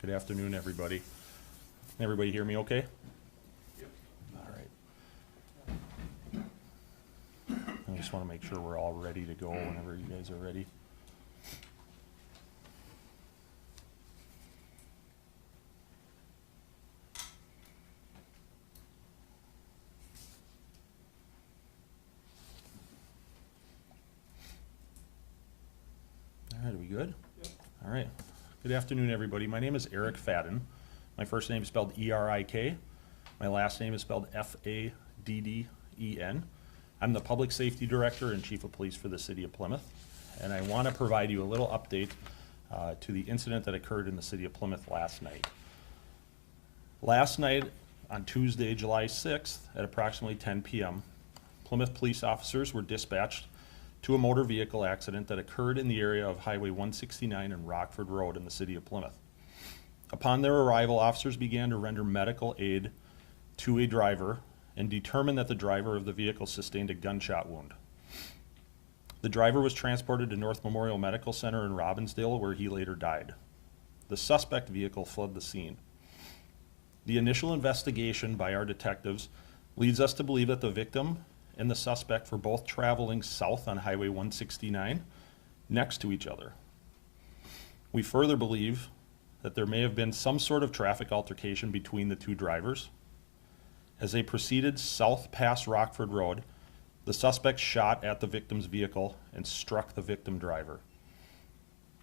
Good afternoon, everybody. Can everybody hear me okay? Yep. All right. I just want to make sure we're all ready to go whenever you guys are ready. All right, are we good? Yep. All right. Good afternoon, everybody. My name is Eric Fadden. My first name is spelled E-R-I-K. My last name is spelled F-A-D-D-E-N. I'm the Public Safety Director and Chief of Police for the City of Plymouth, and I want to provide you a little update to the incident that occurred in the City of Plymouth last night. Last night, on Tuesday, July 6th, at approximately 10 p.m., Plymouth police officers were dispatched to a motor vehicle accident that occurred in the area of Highway 169 and Rockford Road in the City of Plymouth. Upon their arrival, officers began to render medical aid to a driver and determined that the driver of the vehicle sustained a gunshot wound. The driver was transported to North Memorial Medical Center in Robbinsdale, where he later died. The suspect vehicle fled the scene. The initial investigation by our detectives leads us to believe that the victim and the suspect were both traveling south on Highway 169 next to each other. We further believe that there may have been some sort of traffic altercation between the two drivers. As they proceeded south past Rockford Road, the suspect shot at the victim's vehicle and struck the victim driver.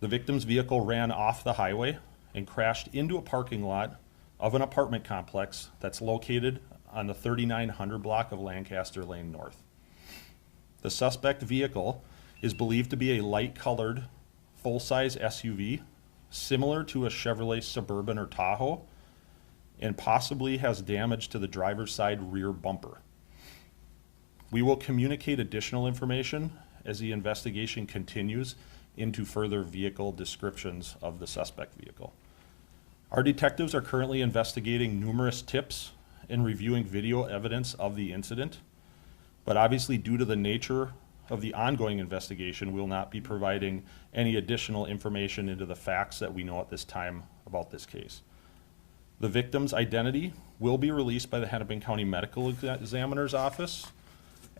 The victim's vehicle ran off the highway and crashed into a parking lot of an apartment complex that's located on the 3900 block of Lancaster Lane North. The suspect vehicle is believed to be a light-colored, full-size SUV, similar to a Chevrolet Suburban or Tahoe, and possibly has damage to the driver's side rear bumper. We will communicate additional information as the investigation continues into further vehicle descriptions of the suspect vehicle. Our detectives are currently investigating numerous tips and reviewing video evidence of the incident, but obviously due to the nature of the ongoing investigation, we will not be providing any additional information into the facts that we know at this time about this case. The victim's identity will be released by the Hennepin County Medical Examiner's Office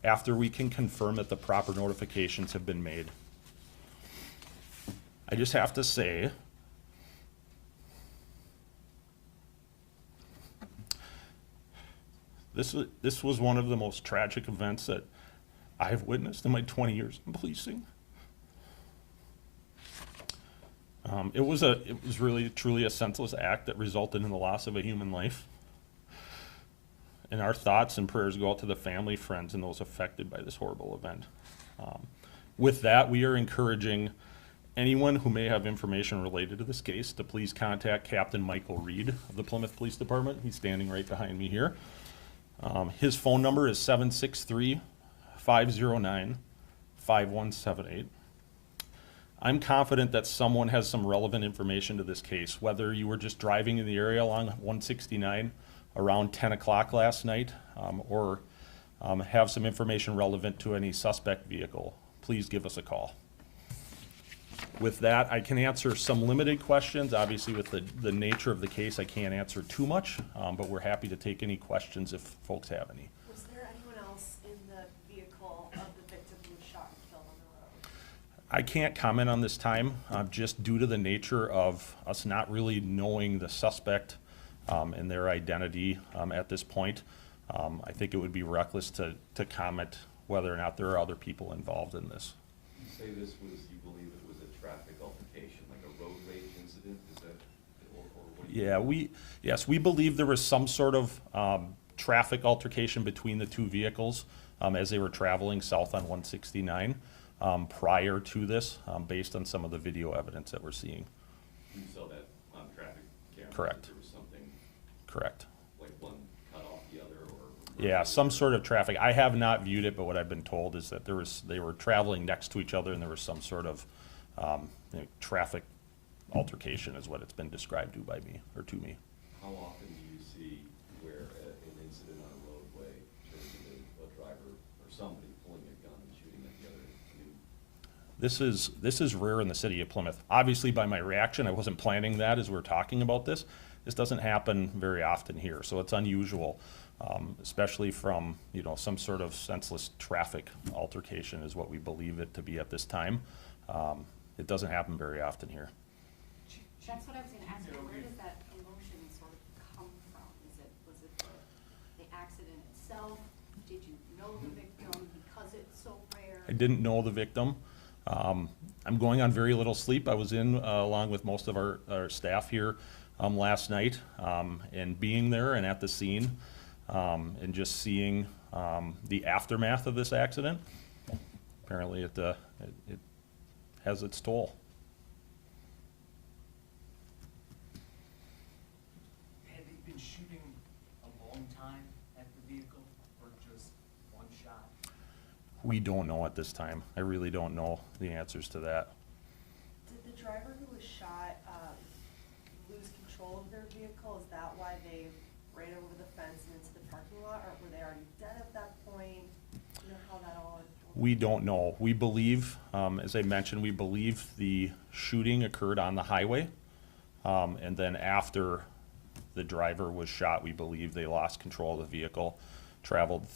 after we can confirm that the proper notifications have been made. I just have to say, this was one of the most tragic events that I've witnessed in my 20 years in policing. It was really truly a senseless act that resulted in the loss of a human life. And our thoughts and prayers go out to the family, friends, and those affected by this horrible event. With that, we are encouraging anyone who may have information related to this case to please contact Captain Michael Reed of the Plymouth Police Department. He's standing right behind me here. His phone number is 763-509-5178. I'm confident that someone has some relevant information to this case, whether you were just driving in the area along 169 around 10 o'clock last night, or have some information relevant to any suspect vehicle. Please give us a call. With that, I can answer some limited questions. Obviously, with the nature of the case, I can't answer too much, but we're happy to take any questions if folks have any. Was there anyone else in the vehicle of the victim who was shot and killed on the road? I can't comment on this time, just due to the nature of us not really knowing the suspect and their identity at this point. I think it would be reckless to comment whether or not there are other people involved in this. You say this was, you believe it was a traffic altercation, like a road rage incident, is that, or what do you? Yeah, yes, we believe there was some sort of traffic altercation between the two vehicles as they were traveling south on 169 prior to this, based on some of the video evidence that we're seeing. You saw that on traffic camera? Correct. There was something? Correct. Like one cut off the other, or? Yeah, some sort of traffic. I have not viewed it, but what I've been told is that they were traveling next to each other, and there was some sort of traffic altercation is what it's been described to by me, or to me. How often do you see where an incident on a roadway turns into a driver or somebody pulling a gun and shooting at the other? This is rare in the city of Plymouth. Obviously, by my reaction, I wasn't planning that as we're talking about this. This doesn't happen very often here, so it's unusual, especially from some sort of senseless traffic altercation is what we believe it to be at this time. It doesn't happen very often here. That's what I was going to ask you. Where does that emotion sort of come from? Was it the accident itself? Did you know the victim because it's so rare? I didn't know the victim. I'm going on very little sleep. I was in along with most of our staff here last night, and being there and at the scene, and just seeing the aftermath of this accident. Apparently it has its toll. Had they been shooting a long time at the vehicle, or just one shot? We don't know at this time. I really don't know the answers to that. Did the driver who was shot lose control of their vehicle? Is that why they ran over the fence and into the parking lot, or were they already dead at that point? You know how that all unfolded? We don't know. We believe, as I mentioned, we believe the shooting occurred on the highway, and then after the driver was shot, we believe they lost control of the vehicle, traveled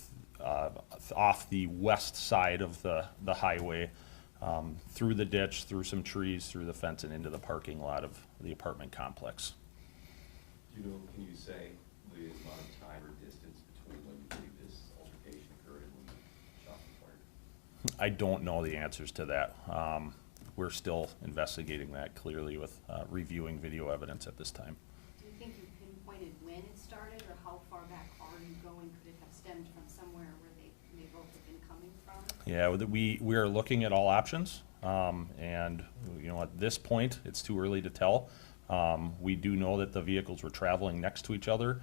off the west side of the highway, through the ditch, through some trees, through the fence, and into the parking lot of the apartment complex. Do you know, can you say the amount of time or distance between when you believe this altercation occurred and when the shot was fired? I don't know the answers to that. We're still investigating that clearly with reviewing video evidence at this time. Do you think you pinpointed when it started, or how far back are you going? Could it have stemmed from somewhere where they may both have been coming from? Yeah, we are looking at all options, and at this point, it's too early to tell. We do know that the vehicles were traveling next to each other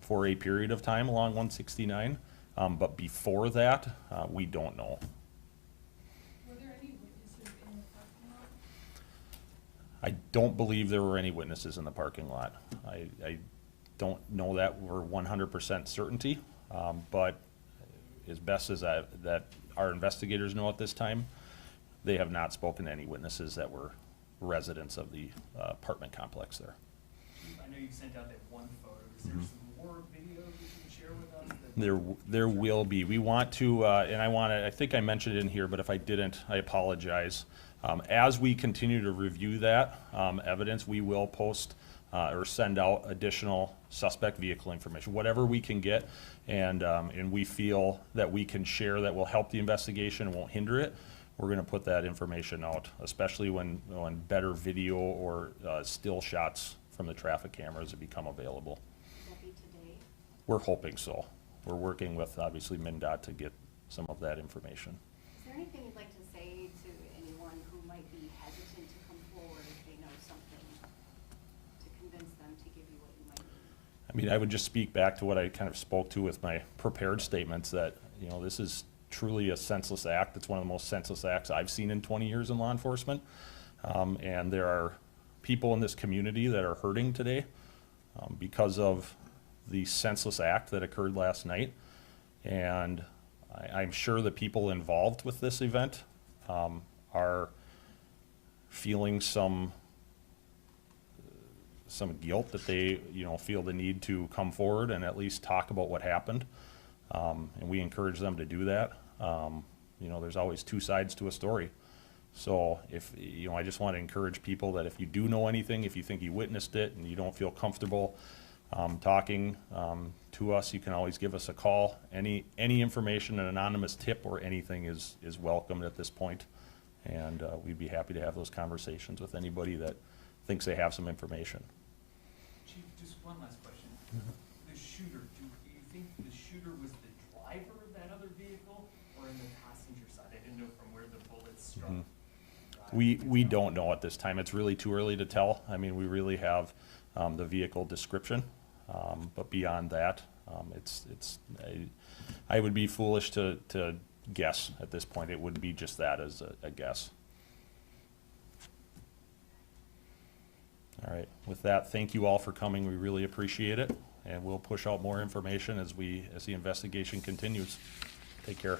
for a period of time along 169, but before that, we don't know. Were there any witnesses in the parking lot? I don't believe there were any witnesses in the parking lot. I don't know that we're 100% certainty, but as best as that our investigators know at this time, they have not spoken to any witnesses that were residents of the apartment complex there. I know you sent out that one photo. Is there some more video you can share with us? that- There will be. We want to, and I think I mentioned it in here, but if I didn't, I apologize. As we continue to review that evidence, we will post or send out additional suspect vehicle information, whatever we can get, and we feel that we can share that will help the investigation and won't hinder it. We're gonna put that information out, especially when better video or still shots from the traffic cameras have become available. Will that be today? We're hoping so. We're working with, obviously, MnDOT to get some of that information. Is there anything you'd like to say to anyone who might be hesitant to come forward if they know something, to convince them to give you what you might need? I mean, I would just speak back to what I kind of spoke to with my prepared statements, that, you know, this is truly a senseless act. It's one of the most senseless acts I've seen in 20 years in law enforcement. And there are people in this community that are hurting today because of the senseless act that occurred last night. And I'm sure the people involved with this event are feeling some guilt that they, you know, feel the need to come forward and at least talk about what happened. And we encourage them to do that. You know, there's always two sides to a story. So if, you know, I just want to encourage people that if you do know anything, if you think you witnessed it and you don't feel comfortable talking to us, you can always give us a call. Any information, an anonymous tip or anything is welcomed at this point. And we'd be happy to have those conversations with anybody that thinks they have some information. Chief, just one last question. The shooter, do you think the shooter was the driver of that other vehicle or in the passenger side? I didn't know from where the bullets struck. We don't know at this time. It's really too early to tell. I mean, we really have the vehicle description, but beyond that, I would be foolish to guess at this point. It would be just that, as a guess. All right, with that, thank you all for coming. We really appreciate it, and we'll push out more information as the investigation continues. Take care.